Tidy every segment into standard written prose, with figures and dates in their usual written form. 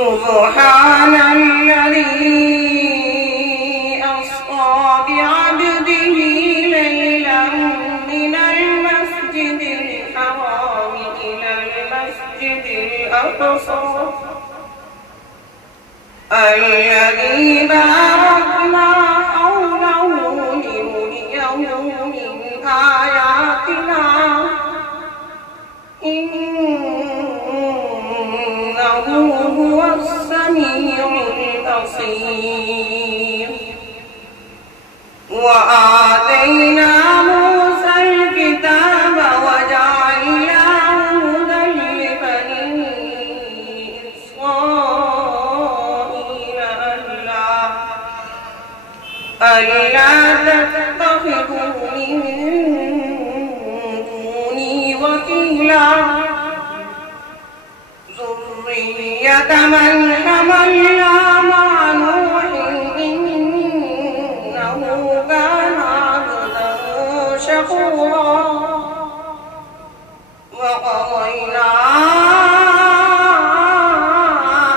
سبحان الذي أسرى بعبده ليلا من المسجد الحرام إلى المسجد الأقصى الذي باركنا حوله لنريه من آياتنا إنه هو السميع البصير. وآتينا موسى الكتاب وجعلناه هدى لبني إسرائيل ألا تتخذوا من دوني وكيلا ذرية من حملنا مع نوح إنه كان عبدا شكورا. وقضينا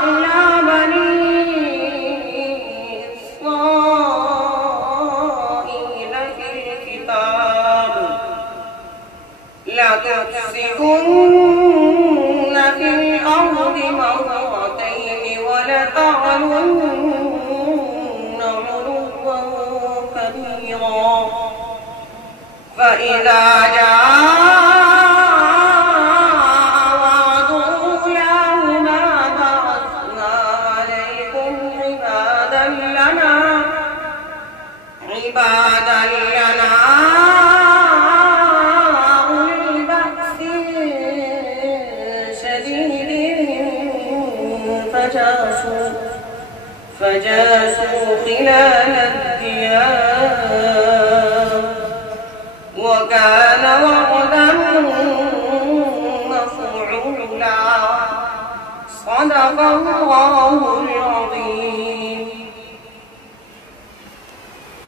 إلى بني إسرائيل في الكتاب لتفسدن في الأرض مرتين ولتعلن علوا كبيرا. فإذا جاء وعد أولاهما بعثنا عليكم عبادا لنا أولي بأس شديد فجاسوا خلال الديار وكان وعدا مفعولا. صدق الله العظيم.